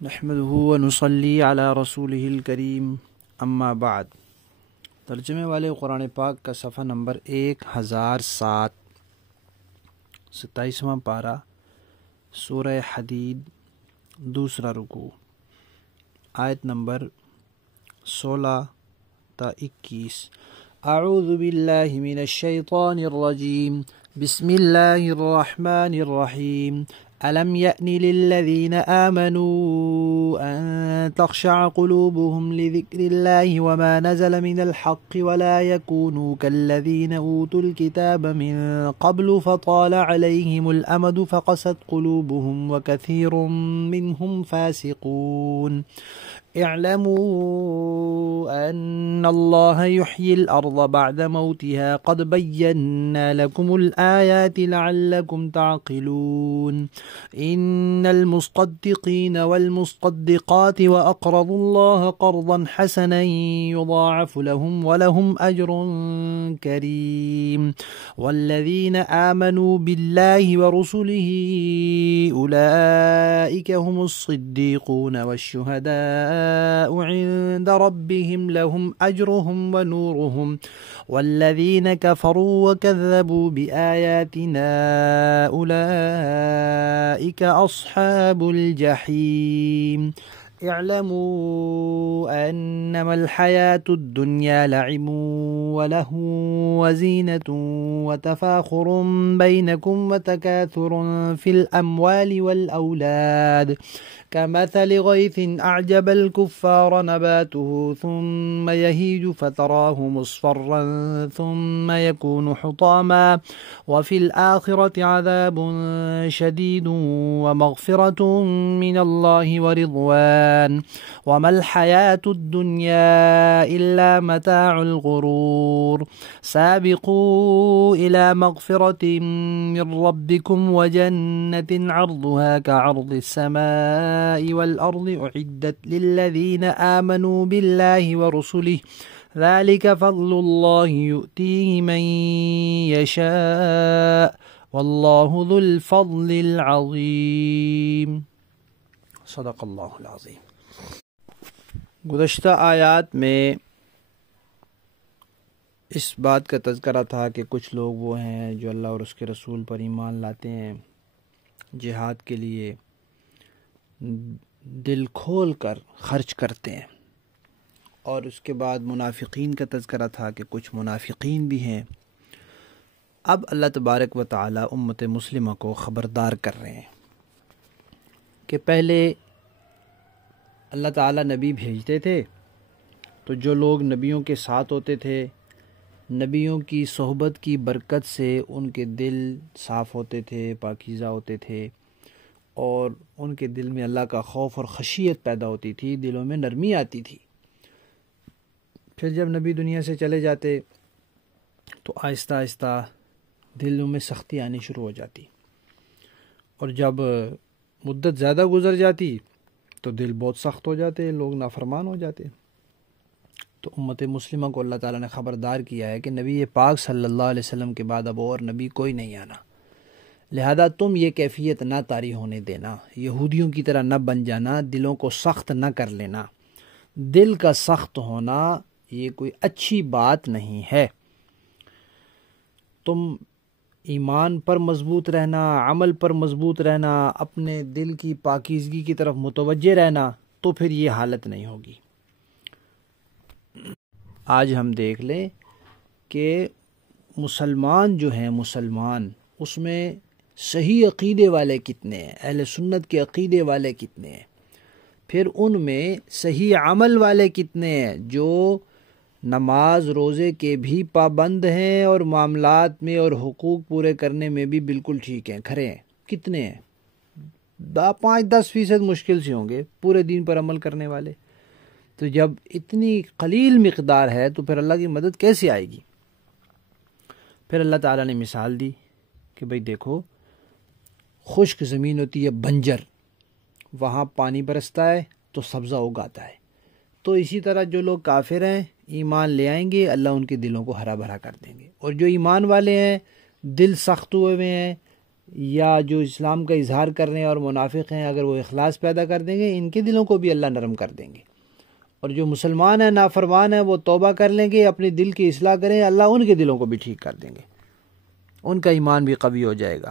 نحمده ونصلي على رسوله الکریم اما بعد۔ ترجمے والے قرآن پاک کا صفحہ نمبر 1007، 27واں پارہ، سورہ حدید، دوسرا رکوع، آیت نمبر 16 تا 21۔ اعوذ باللہ من الشیطان الرجیم، بسم اللہ الرحمن الرحیم۔ ألم يأن للذين آمنوا أن تخشع قلوبهم لذكر الله وما نزل من الحق ولا يكونوا كالذين أوتوا الكتاب من قبل فطال عليهم الأمد فقست قلوبهم وكثير منهم فاسقون اعلموا أن الله يحيي الأرض بعد موتها قد بينا لكم الآيات لعلكم تعقلون إن المصدقين والمصدقات وأقرضوا الله قرضا حسنا يضاعف لهم ولهم أجر كريم والذين آمنوا بالله ورسله أولئك هم الصديقون والشهداء عند ربهم لهم أجرهم ونورهم والذين كفروا وكذبوا بآياتنا أولئك أصحاب الجحيم اعلموا أنما الحياة الدنيا لعب ولهو وزينة وتفاخر بينكم وتكاثر في الأموال والأولاد كمثل غيث أعجب الكفار نباته ثم يهيج فتراه مصفرا ثم يكون حطاما وفي الآخرة عذاب شديد ومغفرة من الله ورضوان وما الحياة الدنيا إلا متاع الغرور سابقوا إلى مغفرة من ربكم وجنة عرضها كعرض السماء والأرض أعدت للذين آمنوا بالله ورسله ذلك فضل الله يؤتيه من يشاء والله ذو الفضل العظيم۔ صدق اللہ العظیم۔ گزشتہ آیات میں اس بات کا تذکرہ تھا کہ کچھ لوگ وہ ہیں جو اللہ اور اس کے رسول پر ایمان لاتے ہیں، جہاد کے لیے دل کھول کر خرچ کرتے ہیں، اور اس کے بعد منافقین کا تذکرہ تھا کہ کچھ منافقین بھی ہیں۔ اب اللہ تبارک و تعالی امت مسلمہ کو خبردار کر رہے ہیں کہ پہلے اللہ تعالیٰ نبی بھیجتے تھے تو جو لوگ نبیوں کے ساتھ ہوتے تھے، نبیوں کی صحبت کی برکت سے ان کے دل صاف ہوتے تھے، پاکیزہ ہوتے تھے، اور ان کے دل میں اللہ کا خوف اور خشیت پیدا ہوتی تھی، دلوں میں نرمی آتی تھی۔ پھر جب نبی دنیا سے چلے جاتے تو آہستہ آہستہ دلوں میں سختی آنی شروع ہو جاتی، اور جب مدت زیادہ گزر جاتی تو دل بہت سخت ہو جاتے، لوگ نافرمان ہو جاتے۔ تو امت مسلمہ کو اللہ تعالیٰ نے خبردار کیا ہے کہ نبی پاک صلی اللہ علیہ وسلم کے بعد اب اور نبی کوئی نہیں آنا، لہذا تم یہ کیفیت نہ طاری ہونے دینا، یہودیوں کی طرح نہ بن جانا، دلوں کو سخت نہ کر لینا۔ دل کا سخت ہونا یہ کوئی اچھی بات نہیں ہے۔ تم ایمان پر مضبوط رہنا، عمل پر مضبوط رہنا، اپنے دل کی پاکیزگی کی طرف متوجہ رہنا، تو پھر یہ حالت نہیں ہوگی۔ آج ہم دیکھ لیں کہ مسلمان جو ہیں، مسلمان اس میں صحیح عقیدے والے کتنے ہیں، اہل سنت کے عقیدے والے کتنے ہیں، پھر ان میں صحیح عمل والے کتنے ہیں، جو نماز روزے کے بھی پابند ہیں اور معاملات میں اور حقوق پورے کرنے میں بھی بالکل ٹھیک ہیں، کھرے ہیں، کتنے ہیں؟ 5-10% مشکل سے ہوں گے پورے دین پر عمل کرنے والے۔ تو جب اتنی قلیل مقدار ہے تو پھر اللہ کی مدد کیسے آئے گی؟ پھر اللہ تعالیٰ نے مثال دی کہ بھئی دیکھو، خشک زمین ہوتی ہے بنجر، وہاں پانی برستا ہے تو سبزہ اگاتا ہے، تو اسی طرح جو لوگ کافر ہیں ایمان لے آئیں گے، اللہ ان کے دلوں کو ہرا بھرا کر دیں گے، اور جو ایمان والے ہیں دل سخت ہوئے ہوئے ہیں، یا جو اسلام کا اظہار کر رہے ہیں اور منافق ہیں، اگر وہ اخلاص پیدا کر دیں گے ان کے دلوں کو بھی اللہ نرم کر دیں گے، اور جو مسلمان ہیں نافرمان ہیں وہ توبہ کر لیں گے، اپنی دل کی اصلاح کریں، اللہ ان کے دلوں کو بھی ٹھیک کر دیں گے، ان کا ایمان بھی قوی ہو جائے گا۔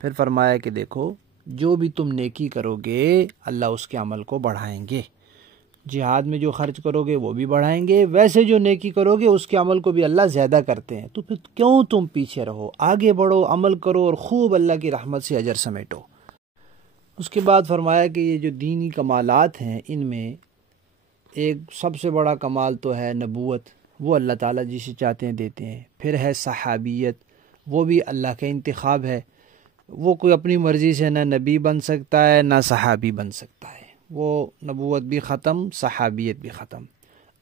پھر فرمایا کہ دیکھو جو بھی تم نیکی کرو گے اللہ اس کے عمل کو بڑھائیں گے، جہاد میں جو خرچ کرو گے وہ بھی بڑھائیں گے، ویسے جو نیکی کرو گے اس کے عمل کو بھی اللہ زیادہ کرتے ہیں، تو پھر کیوں تم پیچھے رہو، آگے بڑھو، عمل کرو اور خوب اللہ کی رحمت سے اجر سمیٹو۔ اس کے بعد فرمایا کہ یہ جو دینی کمالات ہیں ان میں ایک سب سے بڑا کمال تو ہے نبوت، وہ اللہ تعالیٰ جسے چاہتے ہیں دیتے ہیں، پھر ہے صحابیت، وہ بھی اللہ کا انتخاب ہے، وہ کوئی اپنی مرضی سے نہ نبی بن سکتا ہے نہ صحابی بن سکتا ہے، وہ نبوت بھی ختم، صحابیت بھی ختم۔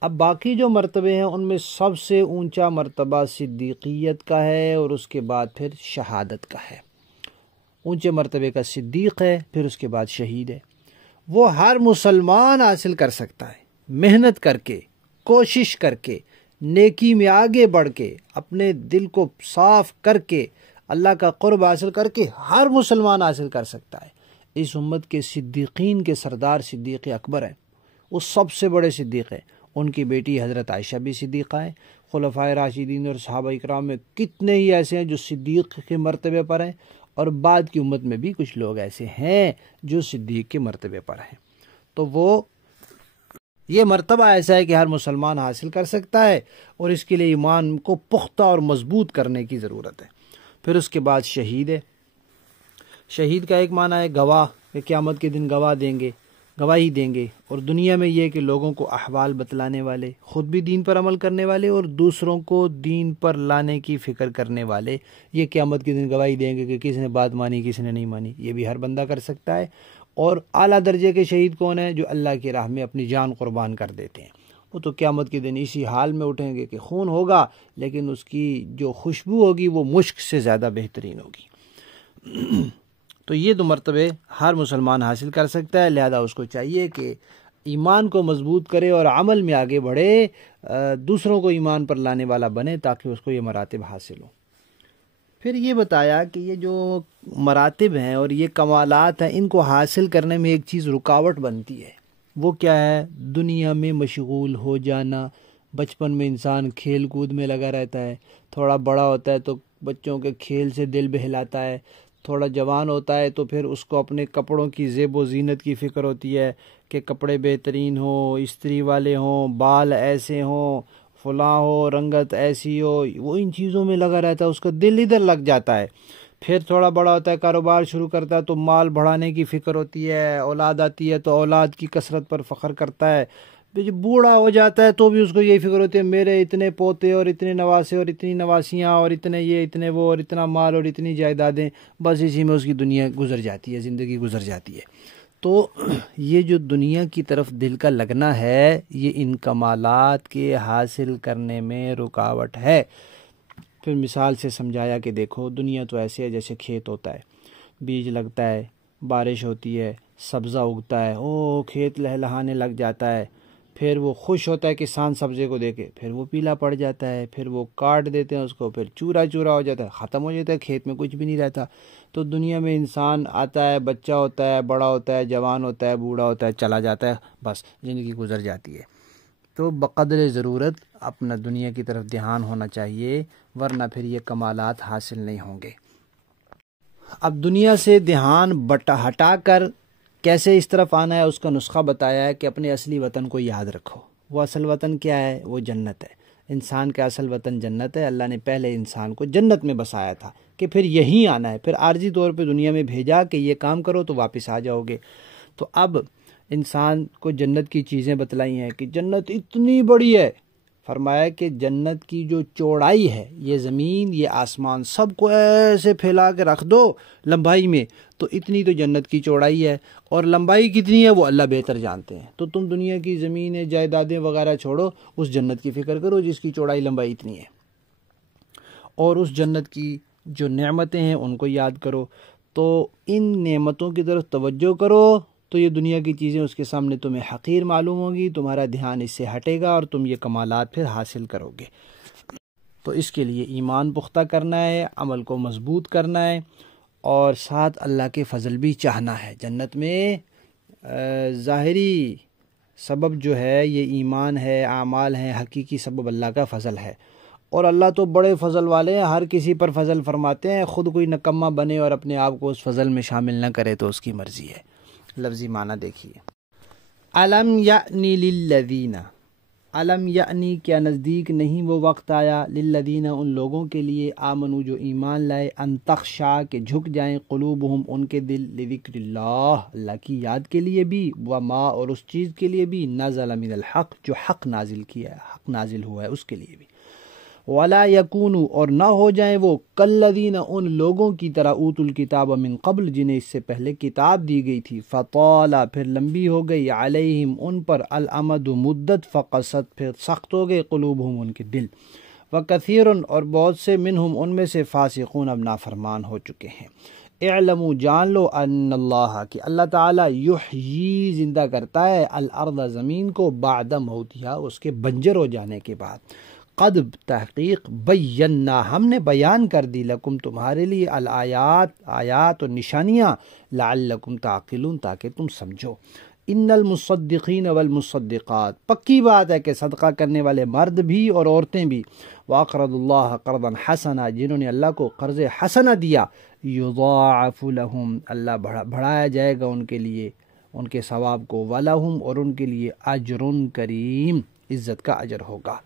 اب باقی جو مرتبے ہیں ان میں سب سے اونچا مرتبہ صدیقیت کا ہے اور اس کے بعد پھر شہادت کا ہے۔ اونچے مرتبے کا صدیق ہے، پھر اس کے بعد شہید ہے، وہ ہر مسلمان حاصل کر سکتا ہے، محنت کر کے، کوشش کر کے، نیکی میں آگے بڑھ کے، اپنے دل کو صاف کر کے، اللہ کا قرب حاصل کر کے ہر مسلمان حاصل کر سکتا ہے۔ اس امت کے صدیقین کے سردار صدیق اکبر ہیں، وہ سب سے بڑے صدیق ہیں، ان کی بیٹی حضرت عائشہ بھی صدیقہ ہیں، خلفائے راشدین اور صحابہ اکرام میں کتنے ہی ایسے ہیں جو صدیق کے مرتبے پر ہیں، اور بعد کی امت میں بھی کچھ لوگ ایسے ہیں جو صدیق کے مرتبے پر ہیں۔ تو وہ یہ مرتبہ ایسا ہے کہ ہر مسلمان حاصل کر سکتا ہے، اور اس کے لیے ایمان کو پختہ اور مضبوط کرنے کی ضرورت ہے۔ پھر اس کے بعد شہید ہے۔ شہید کا ایک معنی ہے گواہ، کہ قیامت کے دن گواہی دیں گے، اور دنیا میں یہ کہ لوگوں کو احوال بتلانے والے، خود بھی دین پر عمل کرنے والے اور دوسروں کو دین پر لانے کی فکر کرنے والے، یہ قیامت کے دن گواہی دیں گے کہ کس نے بات مانی کس نے نہیں مانی، یہ بھی ہر بندہ کر سکتا ہے۔ اور اعلیٰ درجے کے شہید کون ہیں؟ جو اللہ کی راہ میں اپنی جان قربان کر دیتے ہیں، وہ تو قیامت کے دن اسی حال میں اٹھیں گے کہ خون ہوگا لیکن اس کی جو خوشبو ہوگی وہ مشک سے زیادہ بہترین ہوگی۔ تو یہ دو مرتبے ہر مسلمان حاصل کر سکتا ہے، لہذا اس کو چاہیے کہ ایمان کو مضبوط کرے اور عمل میں آگے بڑھے، دوسروں کو ایمان پر لانے والا بنے تاکہ اس کو یہ مراتب حاصل ہوں۔ پھر یہ بتایا کہ یہ جو مراتب ہیں اور یہ کمالات ہیں ان کو حاصل کرنے میں ایک چیز رکاوٹ بنتی ہے، وہ کیا ہے؟ دنیا میں مشغول ہو جانا۔ بچپن میں انسان کھیل کود میں لگا رہتا ہے، تھوڑا بڑا ہوتا ہے تو بچوں کے کھیل سے دل بہلاتا ہے، تھوڑا جوان ہوتا ہے تو پھر اس کو اپنے کپڑوں کی زیب و زینت کی فکر ہوتی ہے کہ کپڑے بہترین ہوں، استری والے ہوں، بال ایسے ہوں، فلاں ہو، رنگت ایسی ہو، وہ ان چیزوں میں لگا رہتا ہے، اس کا دل ادھر لگ جاتا ہے۔ پھر تھوڑا بڑا ہوتا ہے، کاروبار شروع کرتا ہے تو مال بڑھانے کی فکر ہوتی ہے، اولاد آتی ہے تو اولاد کی کثرت پر فخر کرتا ہے، جب بوڑھا ہو جاتا ہے تو بھی اس کو یہی فکر ہوتی ہے میرے اتنے پوتے اور اتنے نواسے اور اتنی نواسیاں اور اتنے یہ اتنے وہ اور اتنا مال اور اتنی جائیدادیں، بس اسی میں اس کی دنیا گزر جاتی ہے، زندگی گزر جاتی ہے۔ تو یہ جو دنیا کی طرف دل کا لگنا ہے یہ ان کمالات کے حاصل کرنے میں رکاوٹ ہے۔ پھر مثال سے سمجھایا کہ دیکھو دنیا تو ایسے ہے جیسے کھیت ہوتا ہے، بیج لگتا ہے، بارش ہوتی ہے، سبزہ اگتا ہے، کھیت لہلہانے لگ جاتا ہے، پھر وہ خوش ہوتا ہے کسان سبزے کو دے کے، پھر وہ پیلا پڑ جاتا ہے، پھر وہ کاٹ دیتے ہیں اس کو، پھر چورا چورا ہو جاتا ہے، ختم ہو جاتا ہے، کھیت میں کچھ بھی نہیں رہتا۔ تو دنیا میں انسان آتا ہے، بچہ ہوتا ہے، بڑا ہوتا ہے، جوان ہوتا ہے، بوڑھا ہوتا ہے، چلا جاتا ہے، بس زندگی گزر جاتی ہے۔ تو بقدر ضرورت اپنا دنیا کی طرف دھیان ہونا چاہیے، ورنہ پھر یہ کمالات حاصل نہیں ہوں گے۔ اب دنیا سے دھیان ہٹا کر کیسے اس طرف آنا ہے اس کا نسخہ بتایا ہے کہ اپنے اصلی وطن کو یاد رکھو۔ وہ اصل وطن کیا ہے؟ وہ جنت ہے۔ انسان کا اصل وطن جنت ہے۔ اللہ نے پہلے انسان کو جنت میں بسایا تھا کہ پھر یہیں آنا ہے، پھر عارضی طور پہ دنیا میں بھیجا کہ یہ کام کرو تو واپس آ جاؤ گے۔ تو اب انسان کو جنت کی چیزیں بتلائی ہیں کہ جنت اتنی بڑی ہے، فرمایا کہ جنت کی جو چوڑائی ہے، یہ زمین یہ آسمان سب کو ایسے پھیلا کے رکھ دو لمبائی میں، تو اتنی تو جنت کی چوڑائی ہے، اور لمبائی کتنی ہے وہ اللہ بہتر جانتے ہیں۔ تو تم دنیا کی زمینیں جائیدادیں وغیرہ چھوڑو، اس جنت کی فکر کرو جس کی چوڑائی لمبائی اتنی ہے، اور اس جنت کی جو نعمتیں ہیں ان کو یاد کرو۔ تو ان نعمتوں کی طرف توجہ کرو تو یہ دنیا کی چیزیں اس کے سامنے تمہیں حقیر معلوم ہوگی، تمہارا دھیان اس سے ہٹے گا اور تم یہ کمالات پھر حاصل کرو گے۔ تو اس کے لیے ایمان پختہ کرنا ہے، عمل کو مضبوط کرنا ہے، اور ساتھ اللہ کے فضل بھی چاہنا ہے۔ جنت میں ظاہری سبب جو ہے یہ ایمان ہے، اعمال ہیں، حقیقی سبب اللہ کا فضل ہے، اور اللہ تو بڑے فضل والے ہیں، ہر کسی پر فضل فرماتے ہیں، خود کوئی نکمہ بنے اور اپنے آپ کو اس فضل میں شامل نہ کرے تو اس کی مرضی ہے۔ لفظی معنی دیکھیے، علم یعنی للذین، علم یعنی کیا نزدیک نہیں وہ وقت آیا، للذین ان لوگوں کے لیے، آمنو جو ایمان لائے، ان تخشع کہ جھک جائیں، قلوبہم ان کے دل، لذکر اللہ اللہ کی یاد کے لیے بھی، وما اور اس چیز کے لیے بھی، نزل من الحق جو حق نازل کیا ہے، حق نازل ہوا ہے اس کے لیے بھی، ولا یکونوا اور نہ ہو جائیں وہ، کالذین ان لوگوں کی طرح، اوتوا الکتاب من قبل جنہیں اس سے پہلے کتاب دی گئی تھی، فطال پھر لمبی ہو گئی، علیہم ان پر، الامد مدت، فقست پھر سخت ہو گئے، قلوبہم ان کے دل، وکثیر اور بہت سے، منہم ان میں سے، فاسقون اب نافرمان ہو چکے ہیں۔ اعلموا جان لو، ان اللہ کہ اللہ تعالیٰ، یحیی زندہ کرتا ہے، الارض زمین کو، بعد موتہا اس کے بنجر ہو جانے کے بعد، قد تحقیق، بینا ہم نے بیان کر دی، لکم تمہارے لیے، الآیات آیات اور نشانیاں، لعلکم تعقلون تاکہ تم سمجھو۔ ان المصدقین والمصدقات پکی بات ہے کہ صدقہ کرنے والے مرد بھی اور عورتیں بھی، واقرضوا اللہ قرضا حسنا جنہوں نے اللہ کو قرض حسنہ دیا، یضاعف لہم اللہ بڑھایا جائے گا ان کے لیے ان کے ثواب کو، ولہم اور ان کے لیے، اجر کریم عزت کا اجر ہوگا۔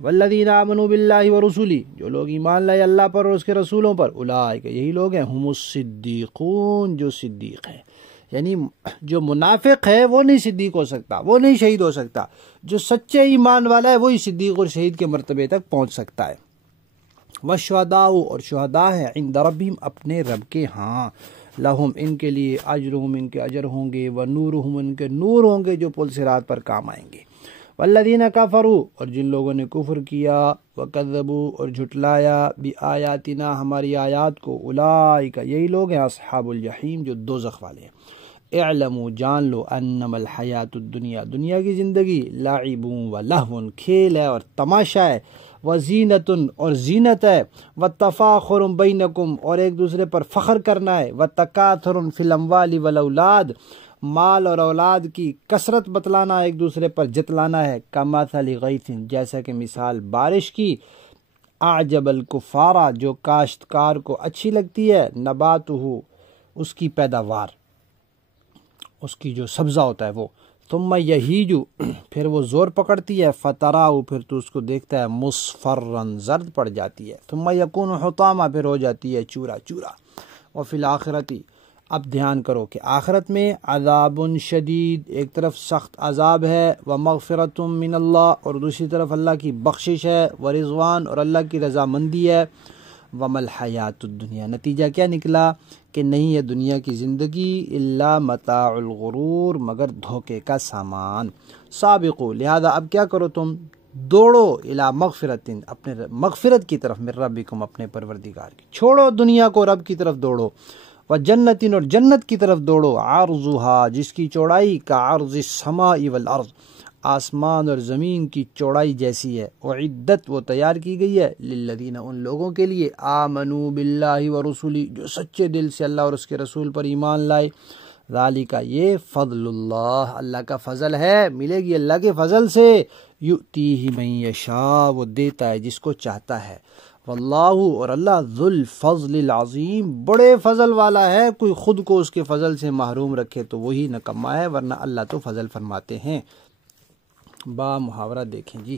والذین آمنوا باللہ ورسولہ جو لوگ ایمان لائے اللہ پر اور اس کے رسولوں پر، اولئک یہی لوگ ہیں، ہم الصدیقون جو صدیق ہیں، یعنی جو منافق ہے وہ نہیں صدیق ہو سکتا، وہ نہیں شہید ہو سکتا، جو سچے ایمان والا ہے وہی صدیق اور شہید کے مرتبے تک پہنچ سکتا ہے۔ والشہداء اور شہداء ہیں، عند ربہم اپنے رب کے ہاں، لہم ان کے لیے، اجرہم ان کے اجر ہوں گے، ونورہم ان کے نور ہوں گے جو پل صراط پر کام آئیں گے۔ والذین کفروا اور جن لوگوں نے کفر کیا، وکذبوا اور جھٹلایا، بآیاتنا ہماری آیات کو، اولئک یہی لوگ ہیں، اصحاب الجحیم جو دوزخ والے ہیں۔ اعلموا جان لو، انما الحیات الدنیا دنیا کی زندگی، لعب و لہو کھیل ہے اور تماشا ہے، وزینت اور زینت ہے، وتفاخر بینکم اور ایک دوسرے پر فخر کرنا ہے، وتکاثر فی الاموال والاولاد مال اور اولاد کی کثرت بتلانا، ایک دوسرے پر جتلانا ہے، کمثل غیث جیسا کہ مثال بارش کی، اعجب الکفار جو کاشتکار کو اچھی لگتی ہے، نباتہ اس کی پیداوار، اس کی جو سبزہ ہوتا ہے وہ، ثم یہیج پھر وہ زور پکڑتی ہے، فتراہ پھر تو اس کو دیکھتا ہے، مصفرا زرد پڑ جاتی ہے، ثم یکون حطاما پھر ہو جاتی ہے چورا چورا، وفی الآخرتی اب دھیان کرو کہ آخرت میں، عذاب شدید ایک طرف سخت عذاب ہے، ومغفرۃ من اللہ اور دوسری طرف اللہ کی بخشش ہے، ورضوان اور اللہ کی رضامندی ہے، وما الحیات الدنیا نتیجہ کیا نکلا کہ نہیں ہے دنیا کی زندگی، الا متاع الغرور مگر دھوکے کا سامان۔ سابقو لہذا اب کیا کرو تم، دوڑو، الی مغفرت اپنے مغفرت کی طرف، من ربکم اپنے پروردگار کی، چھوڑو دنیا کو، رب کی طرف دوڑو، وجنت اور جنت کی طرف دوڑو، عرضها جس کی چوڑائی کا عرض السماء والارض آسمان اور زمین کی چوڑائی جیسی ہے، اعدت وہ تیار کی گئی ہے، للذین ان لوگوں کے لیے، آمنوا باللہ ورسولہ جو سچے دل سے اللہ اور اس کے رسول پر ایمان لائے، ذالک یہ فضل اللہ اللہ کا فضل ہے، ملے گی اللہ کے فضل سے، یؤتیہ من یشاء وہ دیتا ہے جس کو چاہتا ہے، واللہ اور اللہ ذو الفضل العظیم بڑے فضل والا ہے، کوئی خود کو اس کے فضل سے محروم رکھے تو وہی نکما ہے، ورنہ اللہ تو فضل فرماتے ہیں۔ با محاورہ دیکھیں جی،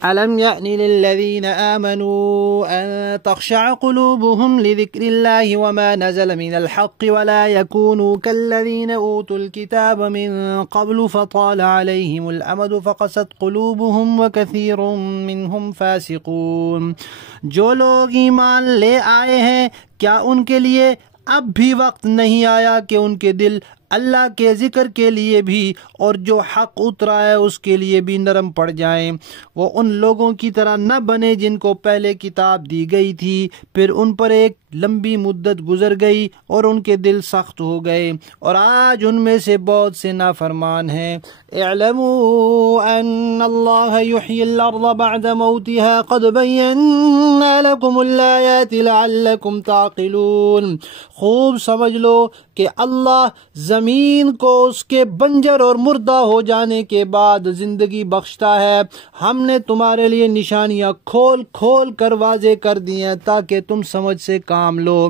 ألم يأن للذين آمنوا أن تخشع قلوبهم لذكر الله وما نزل من الحق ولا يكونوا كالذين أوتوا الكتاب من قبل فطال عليهم الأمد فقست قلوبهم وكثير منهم فاسقون۔ جو لوگ ایمان لے آئے ہیں کیا ان کے لیے اب بھی وقت نہیں آیا کہ ان کے دل اللہ کے ذکر کے لیے بھی اور جو حق اترا ہے اس کے لیے بھی نرم پڑ جائیں۔ وہ ان لوگوں کی طرح نہ بنے جن کو پہلے کتاب دی گئی تھی، پھر ان پر ایک لمبی مدت گزر گئی اور ان کے دل سخت ہو گئے، اور آج ان میں سے بہت سے نافرمان ہیں۔ اعلموا ان اللہ یحیی الارض بعد موتها قد بینا لکم الآیات لعلکم تعقلون۔ خوب سمجھ لو کہ اللہ زمین کو اس کے بنجر اور مردہ ہو جانے کے بعد زندگی بخشتا ہے۔ ہم نے تمہارے لیے نشانیاں کھول کھول کر واضح کر دی ہیں تاکہ تم سمجھ سے کام لو۔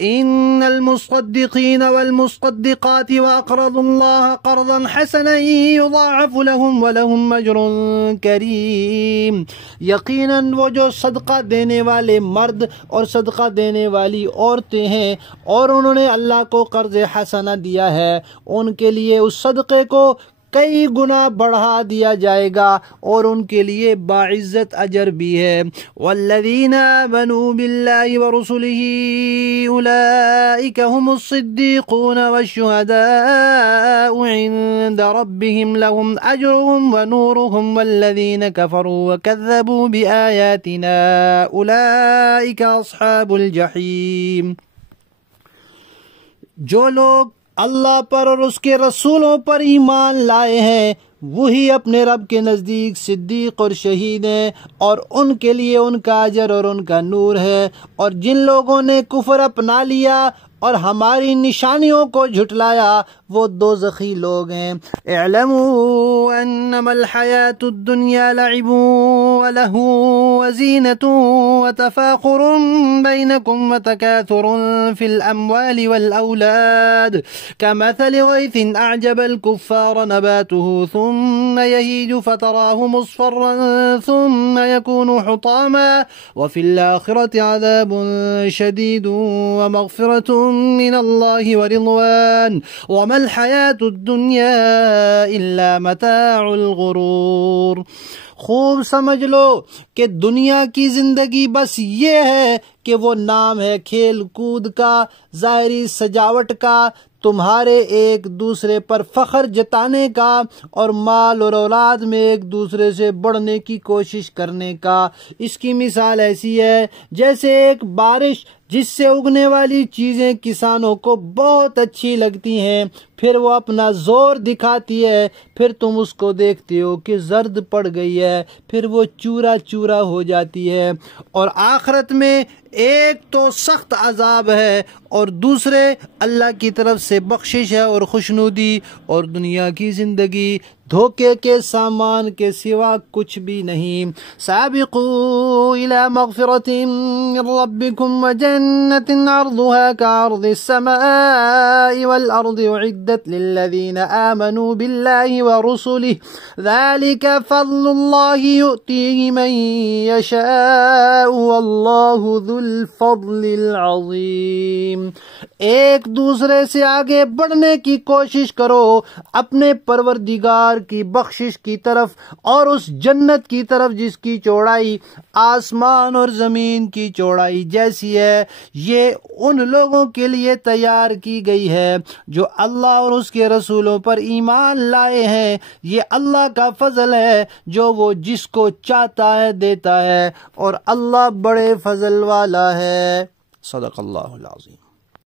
ان المصدقین والمصدقات واقرضوا اللہ قرضا حسنا یضاعف لهم ولهم اجر کریم۔ یقیناً وہ جو صدقہ دینے والے مرد اور صدقہ دینے والی عورتیں ہیں اور انہوں نے اللہ کو قرض حسنہ دیا ہے، ان کے لیے اس صدقے کو کئی گنا بڑھا دیا جائے گا اور ان کے لیے باعزت اجر بھی ہے۔ والذین آمنوا باللہ ورسلہ اولئک هم الصدیقون والشہداء عند ربهم لهم اجرهم ونورهم والذین کفروا وکذبوا بآیاتنا اولئک اصحاب الجحیم۔ جو لوگ اللہ پر اور اس کے رسولوں پر ایمان لائے ہیں وہی اپنے رب کے نزدیک صدیق اور شہید ہیں، اور ان کے لیے ان کا اجر اور ان کا نور ہے۔ اور جن لوگوں نے کفر اپنا لیا اور ہماری نشانیوں کو جھٹلایا وہ دوزخی لوگ ہیں۔ اعلموا انما الحیاة الدنیا لعب ولہو وزینۃ وتفاخر بینکم وتکاثر فی الاموال والاولاد کمثل غیث اعجب الکفار نباته ثم یہیج فتراه مصفرا ثم یکون حطاما وفی الآخرة عذاب شدید ومغفرۃ من اللہ ورضوان وما الحیاة الدنیا الا متاع الغرور۔ خوب سمجھ لو کہ دنیا کی زندگی بس یہ ہے کہ وہ نام ہے کھیل کود کا، ظاہری سجاوٹ کا، تمہارے ایک دوسرے پر فخر جتانے کا اور مال اور اولاد میں ایک دوسرے سے بڑھنے کی کوشش کرنے کا۔ اس کی مثال ایسی ہے جیسے ایک بارش جس سے اگنے والی چیزیں کسانوں کو بہت اچھی لگتی ہیں، پھر وہ اپنا زور دکھاتی ہے، پھر تم اس کو دیکھتے ہو کہ زرد پڑ گئی ہے، پھر وہ چورا چورا ہو جاتی ہے۔ اور آخرت میں ایک تو سخت عذاب ہے اور دوسرے اللہ کی طرف سے بخشش ہے اور خوشنودی، اور دنیا کی زندگی دھوکے کے سامان کے سوا کچھ بھی نہیں۔ سابقوا الى مغفرۃ من ربکم وجنۃ عرضها كعرض السماء والارض اعدت للذین آمنوا باللہ ورسلہ ذلك فضل اللہ یؤتیہ من یشاء واللہ ذو الفضل العظیم۔ ایک دوسرے سے آگے بڑھنے کی کوشش کرو اپنے پروردگار کی بخشش کی طرف اور اس جنت کی طرف جس کی چوڑائی آسمان اور زمین کی چوڑائی جیسی ہے۔ یہ ان لوگوں کے لیے تیار کی گئی ہے جو اللہ اور اس کے رسولوں پر ایمان لائے ہیں۔ یہ اللہ کا فضل ہے جو وہ جس کو چاہتا ہے دیتا ہے، اور اللہ بڑے فضل والا ہے۔ صدق اللہ العظیم۔